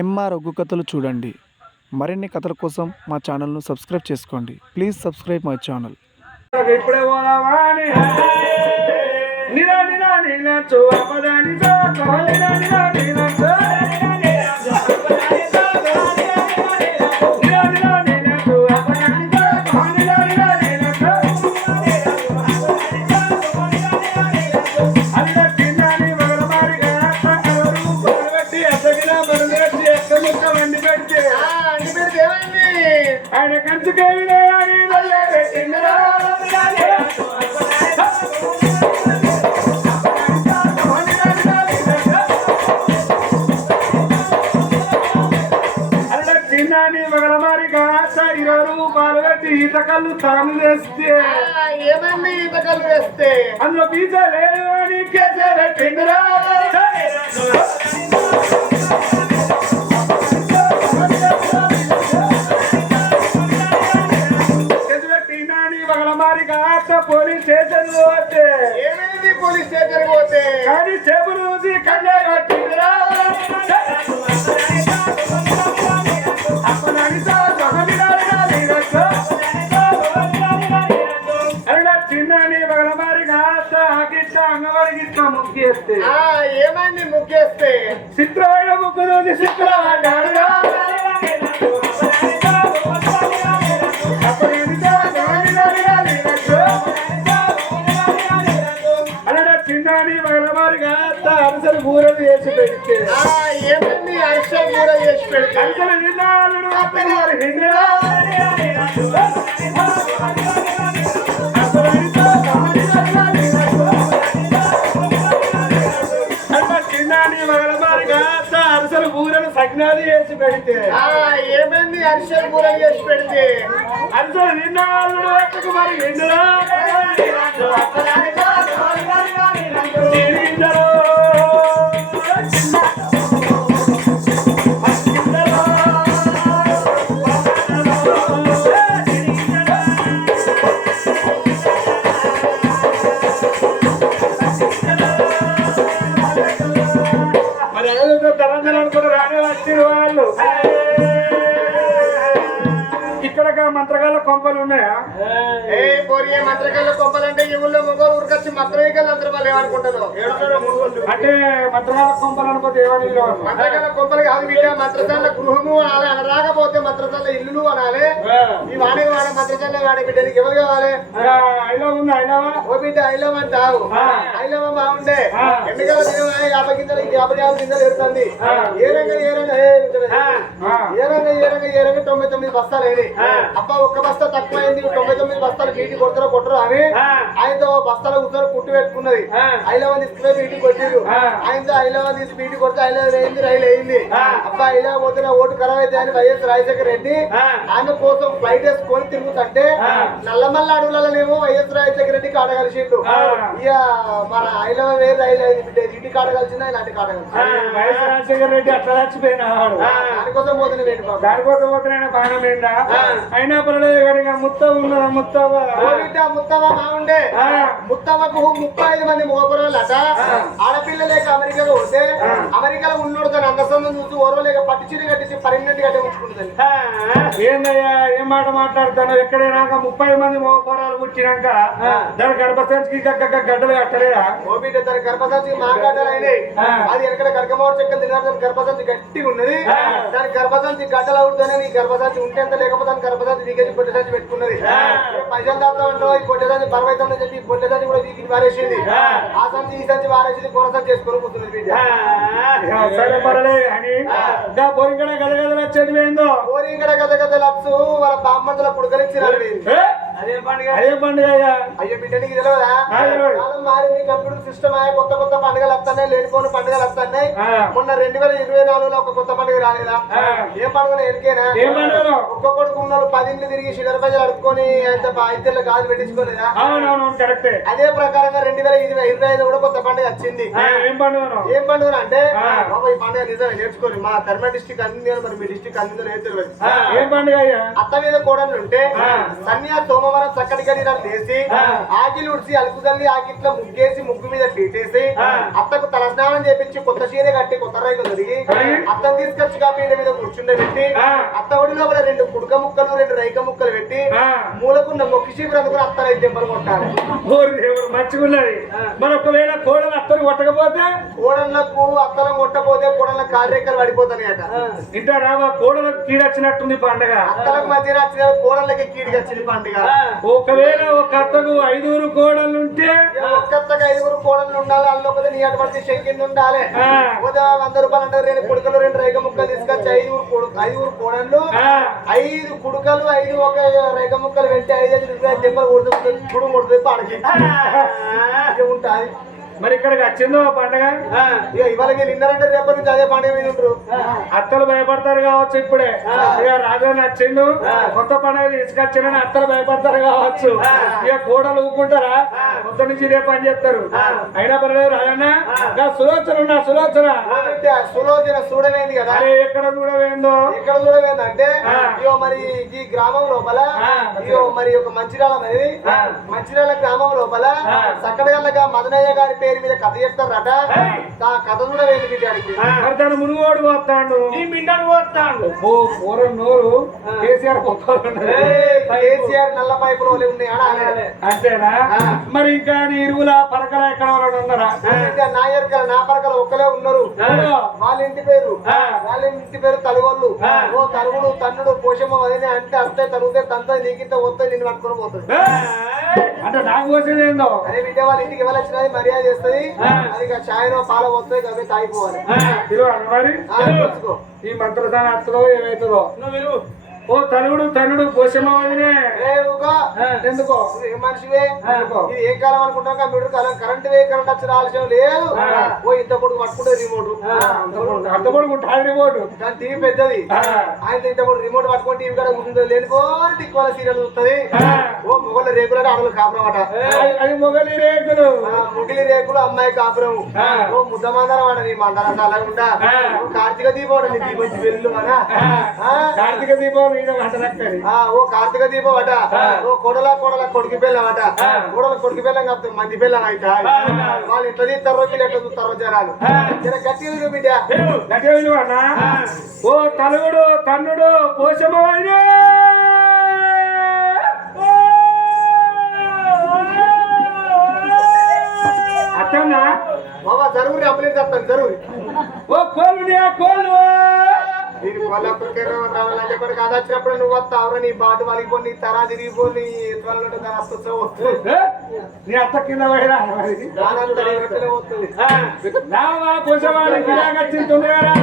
MR ఒగ్గు కథలు చూడండి. మరిన్ని కథల కోసం మా ఛానల్ను సబ్స్క్రైబ్ చేసుకోండి. Please subscribe my channel. నిరా నిరా నిరా రూపాయలు పెట్టి ఈత కళ్ళు తాను చేస్తే ఏమండి ఇంత కలిపేస్తే అందులో బీజ లేదు అని కేసే పెట్టిందిరా పెట్టినాని మగల మారిగా పోలీస్ స్టేషన్ పోతే. ఏమైంది పోలీస్ స్టేషన్ పోతే? కానీ చెబు రోజు కన్నే ముక్కేస్తే ఆ ఏమైంది ముగ్గేస్తే చిత్రమైన అలా చిన్నాని మగలమారిగా అరసలు బూరలు వేసి పెడితే. ఆ ఏమైంది? అరిసెలు కూడా చేసి పెడితే? అరసలు విన్నాడు వేసి పెడితే ఆ ఏమైంది అరిసెలు కూడా చేసి పెడితే అరసలు అత్తకు మరి హిందురా ఇక్కడ మంత్రగాల కొంపలు ఉన్నాయా? ఏ పోరి మంత్రకల్ల కొంపలంటే ఈ ఊళ్ళో మొగోలు ఉరకొచ్చి మంత్రవికల్ అందరూ వాళ్ళు ఏమనుకుంటారు అంటే మంత్రగాల కొంపలు అనుకోతే ఏమని మంత్రకల్ల కొంపలు కాదు బిడ్డ మంత్రసాల గృహము అనాలి అనరాకపోతే మంత్రసాల ఇల్లులు అనాలి. ఈ వాడకి వాడ మంత్రసాల వాడే బిడ్డ నీకు ఎవరు కావాలి? ఐలో ఉంది ఐలవా? ఓ బిడ్డ ఐలవ్ అంటావు. ఐలవ్ బాగుండే. ఎన్నికల యాభై గింజలు యాభై యాభై గింజలు ఎడుతుంది. ఏ రంగా ఏ రంగా ఏ రంగా ఏ రంగా ఏ రంగా తొంభై తొమ్మిది బస్తాలు అయినాయి ఆ. అబ్బా ఒక్క బస్తా తక్కువ అయింది తొంభై తొమ్మిది బస్తాలు బీటి కొడతారో కొట్టరు అని. ఆయనతో బస్తాల కూర్చొని పుట్టి పెట్టుకున్నది ఆ. ఐలవ తీసుకునే బీటి కొట్టిరు. ఆయనతో ఐలవ తీసి బీటి కొడితే ఐలవ వేయింది రైలు అయింది. అబ్బా ఐలవ పోతే ఓటు ఖరాబ్ అయితే అని వైఎస్ రాజశేఖర రెడ్డి ఆ. ఆమె కోసం ఫ్లైట్ వేసుకొని తిరుగుతుంటే. నల్లమల్ల అడవులలోనేమో వైఎస్ రాజశేఖర రెడ్డికి ఆడగలిసిండు ఆ. ఇక మన ఐలవ వేరు రైలు అయింది బిడ్డ ఇంటికి ఆడగలిసిందా ఇలాంటి ఆడగలిసింది వైఎస్ రాజశేఖర రెడ్డి అట్లా చచ్చిపోయినాడు దానికోసం బాబు దానికోసం ఏందా ఆ. అయినా పర్లేదు కానీ ముత్త ఉన్నదా ముత్తవ? ముత్తవ బాగుండే? ఆ. ముత్తవకు ముప్పై ఐదు మంది మోపరోళ్ళట. ఆడపిల్ల లేక అమెరికాలో పోతే అమెరికాలో ఉన్నోడు తన అందసందం చూసి ఓరో లేక పట్టు చీర కట్టించి పన్నెండు గట్ట ఉంచుకుంటుంది ఏందయ్యా ఏం మాట మాట్లాడుతాను ఎక్కడైనాక ముప్పై మంది మోపరాలు పుట్టినాక దాని గర్భసంచికి గడ్డలు కట్టలేదా? ఓ బిడ్డ తన గర్భసంచి మాట్లాడాలి అయినాయి. ఆ. అది ఎక్కడ కడకమోడు చెక్కలు తిన్నారు దాని గర్భసంచి గట్టిగా ఉన్నది. దాని గర్భసంచి గడ్డలు అవుతుందని నీ గర్భసంచి ఉంటే ఎంత లేకపోతే దాని గర్భసంచి సంచి పెట్టుకున్నది. పైసలు ఉంటావు ఈ పొట్టి సంచి బరువైతుందని చెప్పి సంచి కూడా వీకి పారేసింది ఆ. సంచి ఈ సంచి పారేసింది కొన సంచి చేసుకొని కూర్చుంది బిడ్డ సరే పర్లే అని ఇంకా పొరిగడ గదగదలు వచ్చేది ఏందో ఓరి ఇక్కడ గద గద లప్సు వాళ్ళ బామ్మర్దుల పుడకలిచ్చినారు ఏ? అదే పండుగ. అయ్యా అయ్యో బిడ్డ నీకు తెలియదా. కాలం మారింది కంప్యూటర్ సిస్టమ్ కొత్త కొత్త పండుగలు వస్తున్నాయి లేనిపోని పండుగలు వస్తున్నాయి. మొన్న రెండు వేల ఇరవై నాలుగులో ఒక కొత్త పండుగ రాలేదా. ఏం పండుగ ఎరికేనా ఏం పండుగ ఒక్కొక్కడికి ఉన్నాడు పది ఇండ్లు తిరిగి షుగర్ బజార్ అడుక్కొని ఐదు గాజు పెట్టించుకోలేదా? అదే ప్రకారంగా రెండు వేల ఇరవై ఇరవై ఐదు కూడా కొత్త పండుగ వచ్చింది. ఏం పండుగ అంటే. బాబా ఈ పండుగ నిజమే నేర్చుకోండి. మా కర్మ డిస్టిక్ అన్ని మరి మీ డిస్టిక్ అన్ని నేర్చుకోవాలి ఏం పండుగ అత్త మీద కోడళ్ళు ఉంటే. సన్యా తోమ సోమవారం చక్కటి వేసి ఆ. ఆకిలి ఉడిచి అలుకు తల్లి ఆకిట్లో ముగ్గేసి ముగ్గు మీద పీటేసి. అత్తకు తలస్నానం చేపించి కొత్త చీర కట్టి కొత్త రైలు కడిగి. అత్తను తీసుకొచ్చి పీట మీద కూర్చుండబెట్టి. అత్త ఒడి లోపల రెండు కుడుక ముక్కలు రెండు రైక ముక్కలు పెట్టి. మూలకున్న మొక్కి చీపురు అందుకుని అత్త రైతు దెబ్బలు కొట్టాలి దేవుడు మంచిగున్నది మరి ఒకవేళ కోడలు అత్తరు కొట్టకపోతే కోడళ్ళకు అత్తలం కొట్టపోతే కోడళ్ళ కాళ్ళెక్కలు పడిపోతాయట ఇంట రావా కోడలకు కీడొచ్చినట్టుంది పండగ అత్తలకు మధ్య వచ్చిన కోడళ్ళకి కీడికి వచ్చింది పండుగ ఒకవేళ ఒక అత్తకు ఐదుగురు కోడలు ఉంటే ఒక్కత్తగా ఐదుగురు కోడళ్ళు ఉండాలి అందులో కొద్దిగా నీ అటువంటి శంకింది ఉండాలి. వంద రూపాయలు అంటారు రెండు కుడుకలు రెండు రేగ ముక్కలు తీసుకొచ్చి ఐదుగురు కొడు- ఐదుగురు కోడళ్ళు ఐదు కుడుకలు ఐదు ఒక రేగ ముక్కలు పెట్టి ఐదు ఐదు రూపాయలు దెబ్బలు కొడుతుంది కుడు కొడుతుంది పాడకి ఉంటాయి మరి ఇక్కడికి వచ్చిందో పండగ? ఇవాళ మీరు రేపటి నుంచి అదే పండుగ మీద ఉంటారు అత్తలు భయపడతారు కావచ్చు ఇప్పుడే. ఇక రాజా నచ్చిండు కొత్త పండుగ తీసుకొచ్చిండని అత్తలు భయపడతారు కావచ్చు. ఇక కోడలు ఊపుకుంటారా కొత్త నుంచి రేపు పని చేస్తారు. అయినా పర్లేదు రాజన్న. సులోచన ఉన్నా సులోచన. అంటే సులోచన చూడమైంది కదా. ఎక్కడ చూడవేందో ఎక్కడ చూడమైందంటే ఆ. ఇగో మరి ఈ గ్రామం లోపల. ఇగో మరి ఒక మంచిర్యాల అనేది ఆ. మంచిర్యాల గ్రామం లోపల. సక్కడగల్లగా మదనయ్య గారి పేరు మీద కథ చెప్తారట. ఆ కథ చూడవేంది బిడ్డానికి మరి తను మునుగోడు పోతాడు. నీ మిండను పోతాడు. ఓ పూరం నోరు. కేసీఆర్ కేసీఆర్ నల్ల పైపులు వాళ్ళే ఉన్నాయి. అంతేనా. మరి ఇంకా నీ ఇరువుల పరకల ఎక్కడ వాళ్ళు ఉన్నారా? నా ఎరకల నా పరకల ఒక్కలే ఉన్నారు. ఎవరు? వాళ్ళ ఇంటి పేరు. ఆ. వాళ్ళ ఇంటి పేరు తలుగోళ్ళు. ఓ తలుగుడు తన్నుడు పోషమ్మ వదిన అంటే అంతే తలుగుతే తంత నీకింత వస్తే నిన్ను పట్టుకొని పోతుంది! అంటే నాకు పోసేది ఏందో అదే బిడ్డ వాళ్ళ ఇంటికి వెళ్ళొచ్చినది మర్యాద చేస్తుంది. అది పాలో వస్తాయి తాగిపోవాలి. ఈ మంత్రదాన అత్తదో ఏమైతుందో? ఓ తనుడు తనుడు ఎందుకో? మనిషివే? ఇది ఏ కాలం అనుకుంటాం కంప్యూటర్ కాలం కరెంట్ వే కరెంట్ వచ్చి ఆలస్యం లేదు. ఓ ఇంత పొడుగు పట్టుకుంటే రిమోట్ అంత పొడుగు బోర్డు కానీ టీవీ పెద్దది. ఆ. ఆయన ఇంత పొడుగు రిమోట్ పట్టుకొని టీవీ కూడా కూర్చుంటే లేనిపోని దిక్కువల సీరియల్ చూస్తుంది ఆ. ఓ మొగలు రేకులు ఆడలు కాపురం అట. అది- మొగలి రేకులు. ముగిలి రేకులు అమ్మాయి కాపురం. ఓ ముద్ద మందరం ఆడ నీ మందరం అలాగుండా ఆ. ఓ కార్తీక దీపం దీపం వెళ్ళు అనా ఆ? కార్తీక దీపం ఓ కార్తీక దీపం అట. ఓ కొడల కొడల కొడుకు పిల్లం అట. కొడల కొడుకు పిల్లం కాకపోతే మంది పిల్లం అయితే వాళ్ళు ఎట్లా తీస్తారో వీళ్ళు ఎట్లా చూస్తారో జనాలు? గట్టిగా అన్న. ఓ తలుగుడు తన్నుడు పోషమ్మ వదినే అత్తన్నా. బాబా జరువురి అప్పులే చెప్తాను జరువురి ఓ కోలునే కోలు దీని వల్ల రావాలని చెప్పాడు కాదు వచ్చినప్పుడు నువ్వు వస్తావు నీ బాటు వలిగిపో నీ తరా తిరిగిపో నీ ఏ? నీ అత్త కింద పోయిరా మరి దానంతా నీ రొట్టెలే వస్తుంది ఆ, రావా పోషవాడి గిరాకొచ్చి తొందరగా రా,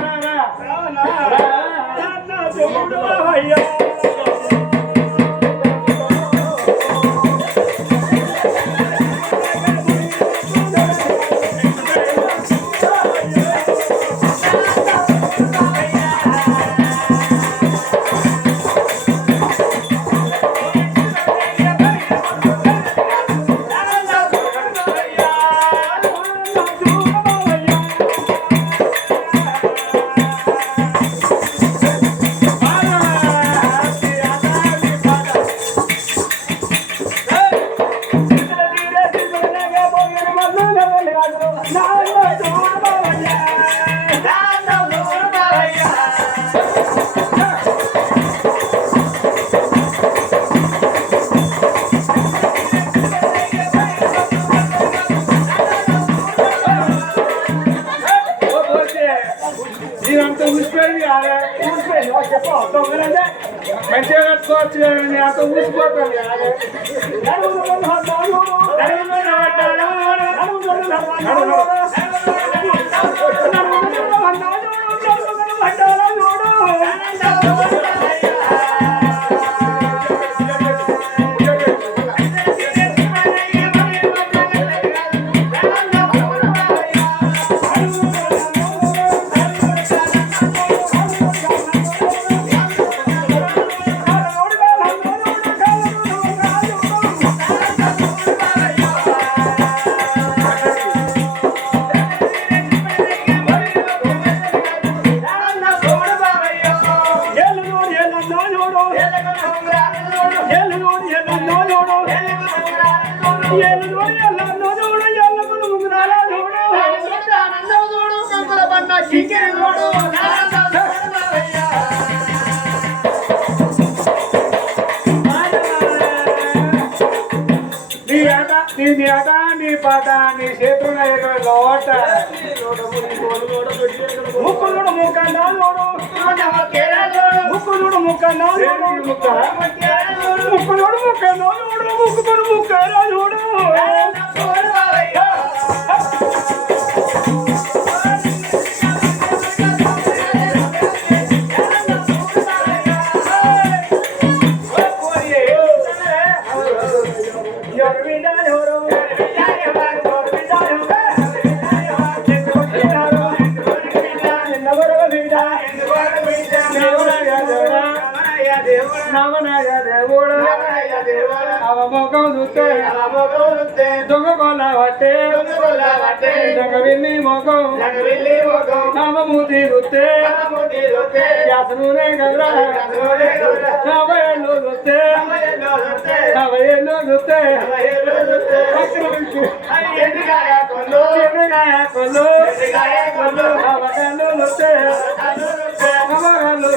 ముక్క నాలుగు ముక్క ముక్క ముక్క చూస్తే యాసనూనే కొల్లు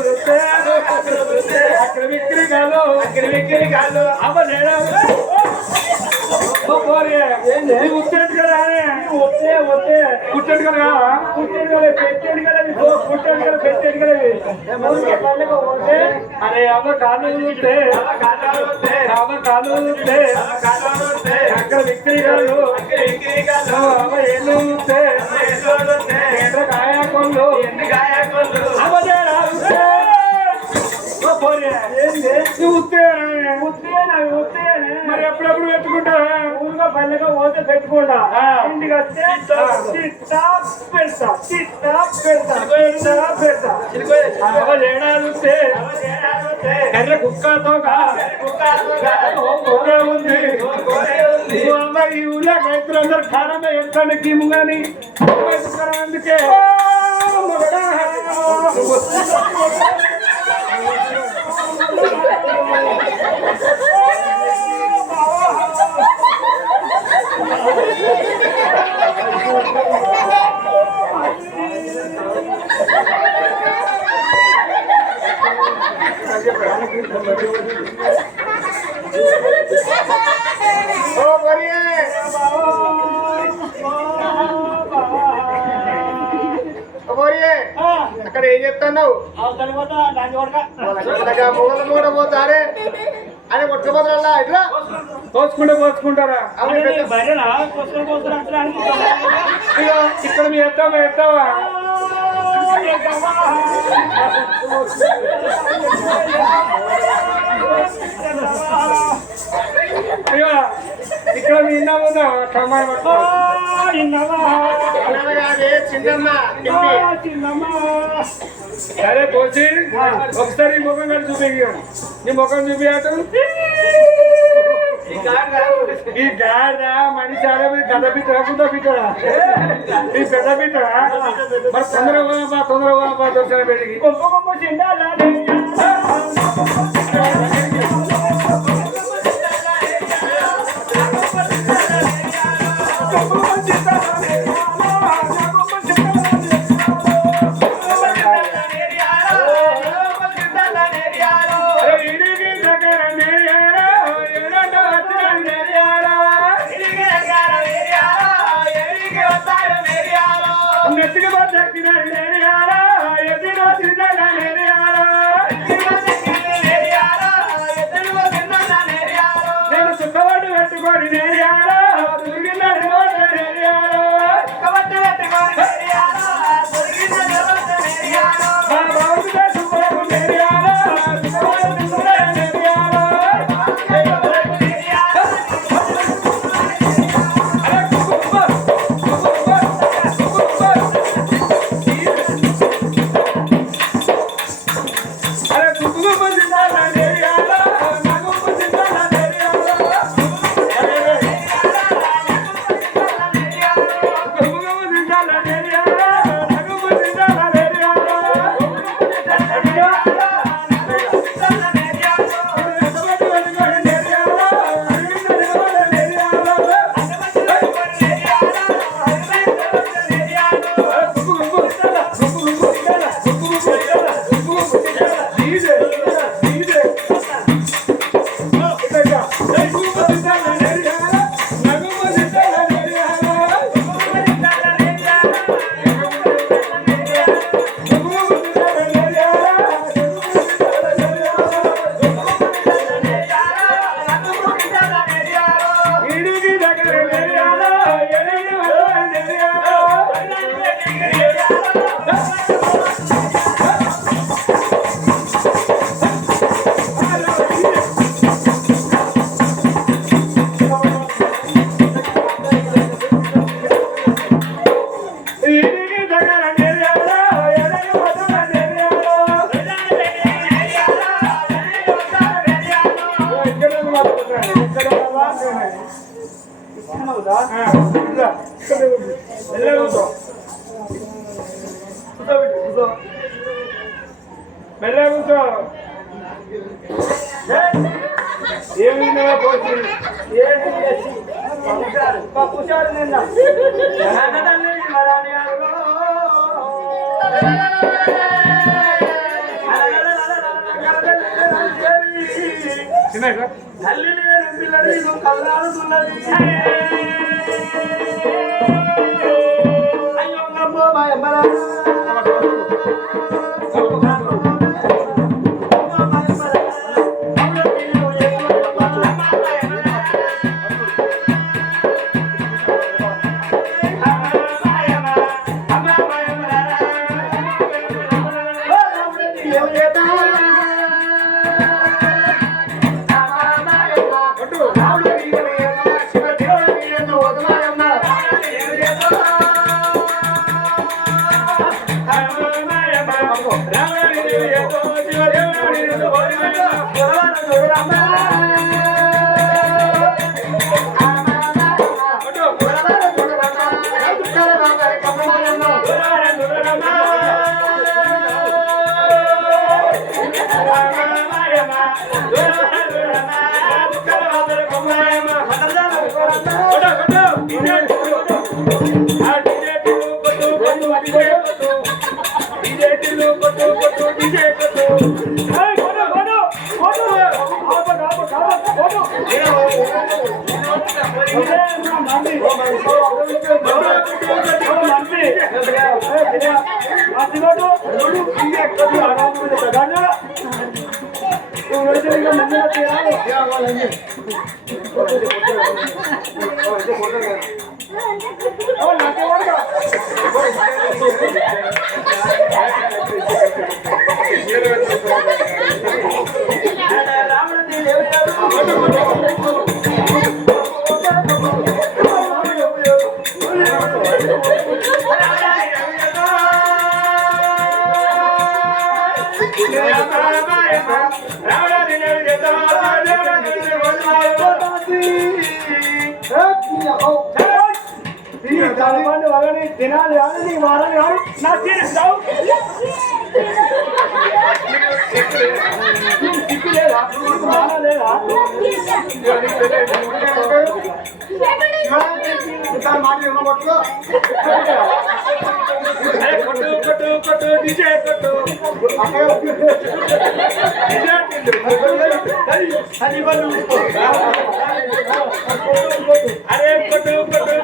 చూస్తే అక్కడ విక్రి కాదు అవ్వలేడా ఉత్తేడు కదా ఒత్తే పుట్టడు కదా. పుట్టడు కదా పెట్టాడు కదా పుట్టాడు కదా పెట్టాడు కదా అరే అవ్వ కాళ్ళు చూస్తే అవ్వ కాళ్ళు చూస్తే అక్కడ విక్రి కాదు అవ్వ ఏళ్ళు చూస్తే ఎండ కాయ కొల్లు అవ్వలేడా చూస్తే మరి ఎప్పుడెప్పుడు పెట్టుకుంటావా ఊరుగా పల్లెగా పోతే పెట్టుకుంటా ఇంటికి వస్తే చిట్టా పెడతా. చిట్టా పెడతా చిట్టా పెడతా కర్ర కుక్కతో కోరే ఉంది. ఓ అమ్మ ఈ ఊళ్ళో రైతులందరూ కారమే ఎక్కడ కానీ అందుకే? ఓ మరియే ఓ మరియే అక్కడ ఏం చెప్తున్నావు మొగలు మూడ పోతారే అని కొట్టుకుపోతారా ఇట్లా? కోసుకుంటే కోసుకుంటారా ఇక్కడ మీ ఎత్తావా ఎత్తావా? ఇక్కడ మీ ఇన్నా ఉందా కమ్మాయి కింది. సరే పోసి ఒకసారి ఈ ముఖం కలిసి చూపి నీ ముఖం చూపి అటు. ఈ గాడిద మనిషి ఆడవి గద బిడ్డ గుడ్డ బిడ్డరా ఈ పెద్ద బిడ్డరా మరి తొందరగా తొందరగా దర్శనం పెట్టి గొప్ప గొప్ప చిండాలి తల్లి పిల్లలు కళ్ళాడుతున్నది తినాలి కానీ నీకు మారాలి కానీ నాకు తీరుస్తావు సిక్కు లేదా నీకు మాన లేదా అరే కొట్టు కొట్టు కొట్టు డిజే కొట్టు డిజే అది వాళ్ళు అరే కొట్టు కొట్టు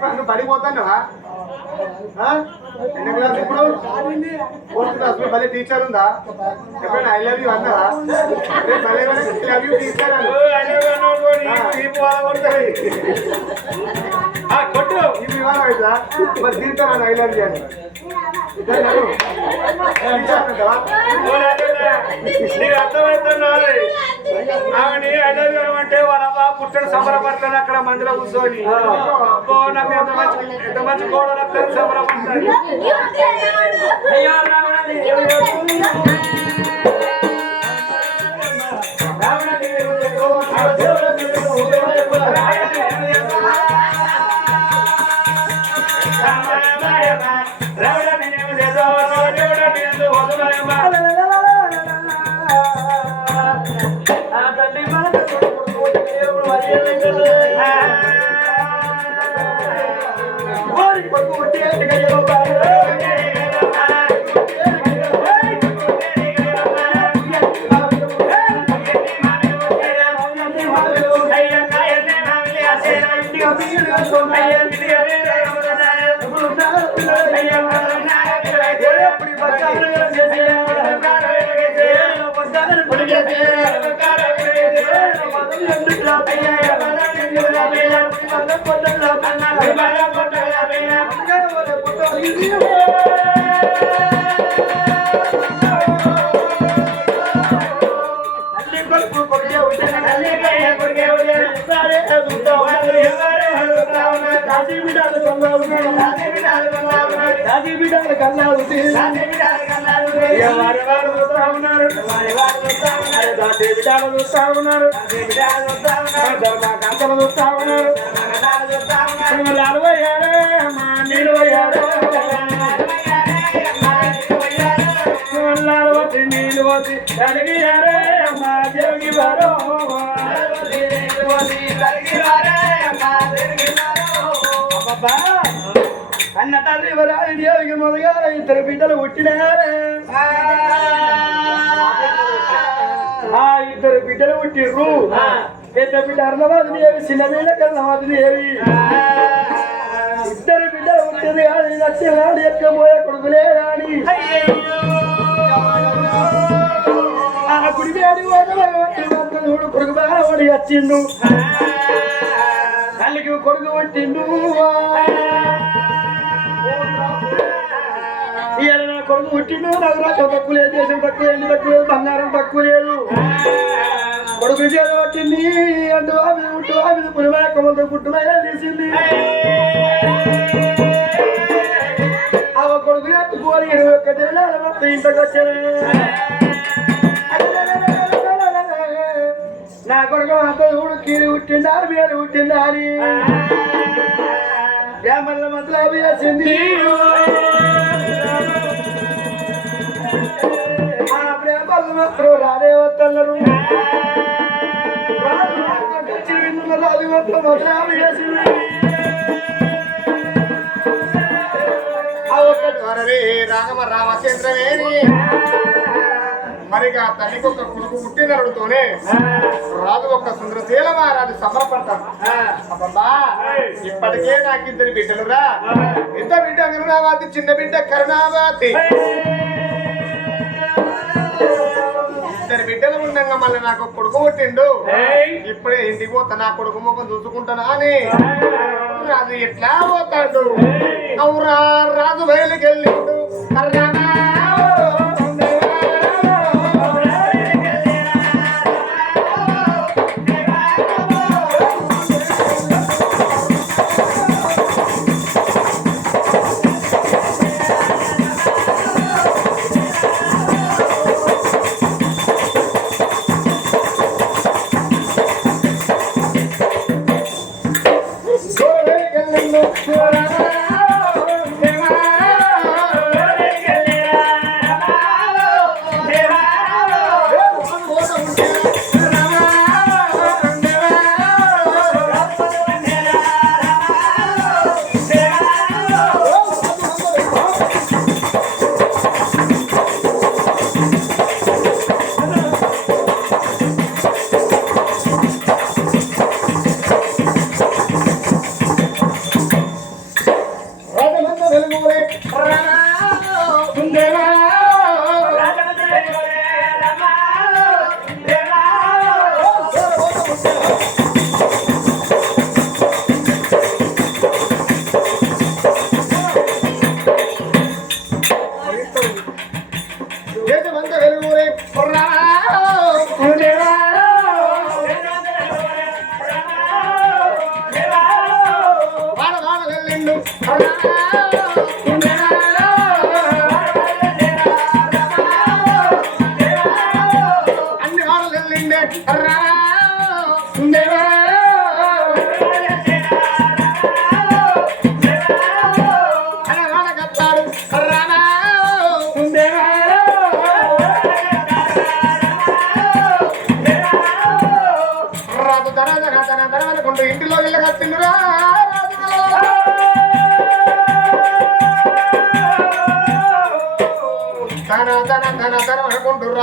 నువ్వు పడిపోతానువా ఎన్ని క్లాస్ ఇప్పుడు? ఫోర్త్ క్లాస్లో భలే టీచర్ ఉందా? ఎప్పుడైనా ఐ లవ్ యూ అన్నదా భలే ఐ లవ్ యూ టీచర్ అని. కొట్టు. ఇది వివాహం అవుతుందా మరి దీంతో నన్ను అని నీకు అర్థమవుతున్నది ఆమెని అంటే వాళ్ళ అమ్మ పుట్టడు సంబరపడతాను అక్కడ మందిలో కూర్చొని. అబ్బో నాకు ఎంత మంచి ఎంత మంచి కోడలు సంబరపడతాను అయ్యో వారి వారు చూస్తా ఉన్నారు అరే దాసి బిడ్డలు చూస్తా ఉన్నారు ధర్మకాంతలు చూస్తా ఉన్నారు లాలు పోయారే అమ్మా నీళ్ళు పోయారే లాలు వచ్చి నీళ్ళు వచ్చి అడిగియారే అమ్మా జోగి వారో అబ్బబ్బా! అన్న తల్లి వరాలి దేవికి మొదగా ఇద్దరు బిడ్డలు పుట్టినారే. ఆ ఇద్దరు బిడ్డలు పుట్టిర్రు. పెద్ద బిడ్డ అర్ణవాదిని ఏవి చిన్న బిడ్డ కర్ణవాదిని ఏవి? ఇద్దరు బిడ్డలు పుట్టింది కానీ నచ్చిన నాడు ఎక్కబోయే కొడుకులే రాని ఆ గుడి వేడి చూడు కొడుకు బాగా వచ్చిండు. తల్లికి కొడుకు పుట్టిండు. కొడుకు పుట్టిండు నాకు రాక తక్కువ లేదు దేశం తక్కువ లేదు తక్కువ లేదు బంగారం తక్కువ లేదు. కొడుకు చేత పట్టింది అంటూ ఆమె పుట్టు ఆమె పులిమా కొమ్మలతో పుట్టుమయ్యా తీసింది. ఆ కొడుకు ఎత్తుకోని ఇరవై ఒక్క నెలల మొత్తం ఇంటికి వచ్చాను నా కొడుకు అంత చూడు కీరి పుట్టిందా మీరు పుట్టిందా అని గ్రామాల మధ్యలో వేసింది? వద్దన్నారు రాఘవ రామచంద్రవేణి మరిగా తల్లికి ఒక కొడుకు పుట్టినరుడుతోనే రాజు ఒక సుందరశీల మహారాజు సమరపడతాను ఇప్పటికే నాకు ఇద్దరు బిడ్డలురా. ఇంత బిడ్డ కరుణావాతి చిన్న బిడ్డ కరుణావాతి బిడ్డలు ఉండగా మళ్ళీ నాకు కొడుకు పుట్టిండు. ఇప్పుడే ఇంటికి పోతా నా కొడుకు ముఖం చూసుకుంటానా అని. రాజు ఎట్లా పోతాడు? అవురా రాజు బయలుకి వెళ్ళిండు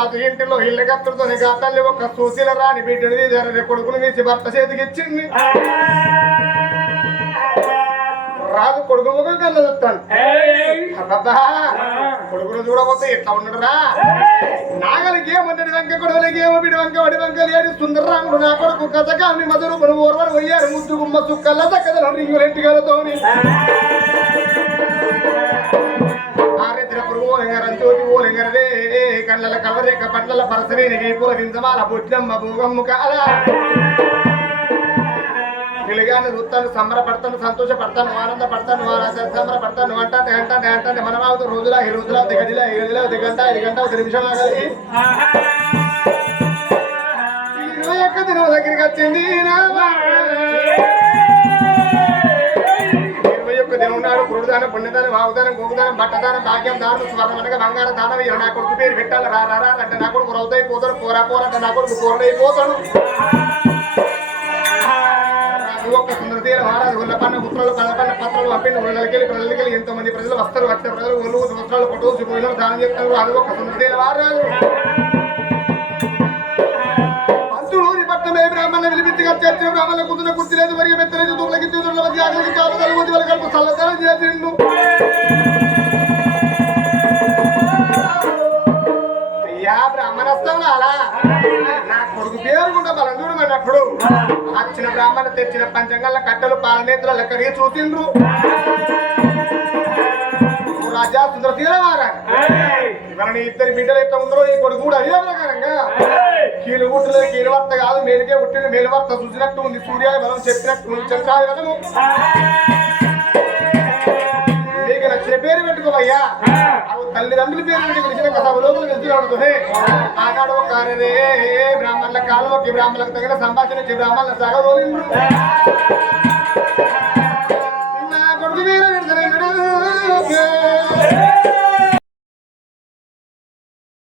అనుకుంటూ ఇంటిలో ఇల్లు కట్టుడుతోనే కా ఒక సూసిల రాని బిడ్డని జరని కొడుకుని తీసి భర్త చేతికి ఇచ్చింది. రాజు కొడుకు ముఖం కళ్ళ చూస్తాను. అబ్బబ్బా కొడుకును చూడబోతే ఎట్లా ఉండడురా నాగలికి ఏమన్నది వంక కొడవలికి ఏమో బిడి వంక వడి వంక లేని సుందరరాముడు నా కొడుకు కథకాన్ని మధురు మనం ఓర్వరు పోయారు ముద్దు గుమ్మ చుక్కల్లా చక్కదల రింగులెంటిగలతోని ఆరిద్ర కళ్ళల కలవరేక పండ్ల పరసరేని పూల వింజమాల బొడ్డమ్మ భూగమ్ము కాల పిల్లగాన్ని చూస్తాను సంబరపడతాను సంతోషపడతాను ఆనందపడతాను సంబరపడతాను అంటే అంటే అంటే మనం రోజులా ఈ రోజులా ఒక గదిలా ఈ గదిలా ఒక గంట ఐదు గంట ఒక నిమిషం ఆగాలి ఇరవై ఒక్క దినం దగ్గరికి వచ్చింది దానం పుణ్యదానం వాగుదానం గోగుదానం బట్టదానం భాగ్యం దానం స్వర్ణం అనగా బంగారం దానం ఇలా నా కొడుకు పేరు పెట్టాలి రా రా అంటే నా కొడుకు రౌతై పోతాడు పోరా పోరా అంటే నా కొడుకు పోరడైపోతాడు ఒక్క సుందరతీర మహారాజు ఉల్లపన్న ఉత్తరాలు కలపన్న పత్రాలు పంపిన ఊళ్ళకెళ్ళి ప్రజలకెళ్ళి ఎంతో మంది ప్రజలు వస్తారు వచ్చిన ప్రజలు ఒళ్ళు సంవత్సరాలు పట్టు శుభ్రం దానం చెప్తారు అది ఒక్క సుందరతీర మహారాజు. ఈ పట్టణమే బ్రాహ్మణ విలిపించగా చర్చ బ్రాహ్మణ కుదుర కుర్తి లేదు మరియు మెత్తలేదు దూపలకి చూదుల మధ్య ఆకలికి చాలు కలుగుతి వాళ్ళ కలుపు చల్లదనం చేసిండు. అయ్యా బ్రాహ్మణస్థం అలా నా కొడుకు పేరు కూడా బలం చూడమన్నప్పుడు వచ్చిన బ్రాహ్మణ తెచ్చిన పంచంగల్ల కట్టెలు పాలనేతుల లెక్కడికి చూసిండ్రు. రాజా సుందర తీరవారా ఇవన్నీ ఇద్దరు బిడ్డలు ఎట్లా ఉందో ఈ కొడుకు కూడా అదే ప్రకారంగా. కీలు గుట్టులేదు కీలు వార్త కాదు మేలుకే పుట్టిన మేలు వార్త చూసినట్టు ఉంది. సూర్యాయ బలం చెప్పినట్టు ఉంది చంద్రాయ బలము నీకు నచ్చిన పేరు పెట్టుకోవయ్యా. అవి తల్లిదండ్రుల పేరు పెట్టి కథ లోపల తెలిసి ఉంటుంది ఆనాడు ఒక కార్యదే బ్రాహ్మణుల కాలంలోకి బ్రాహ్మణులకు తగిన సంభాషణ బ్రాహ్మణుల సగ రోజు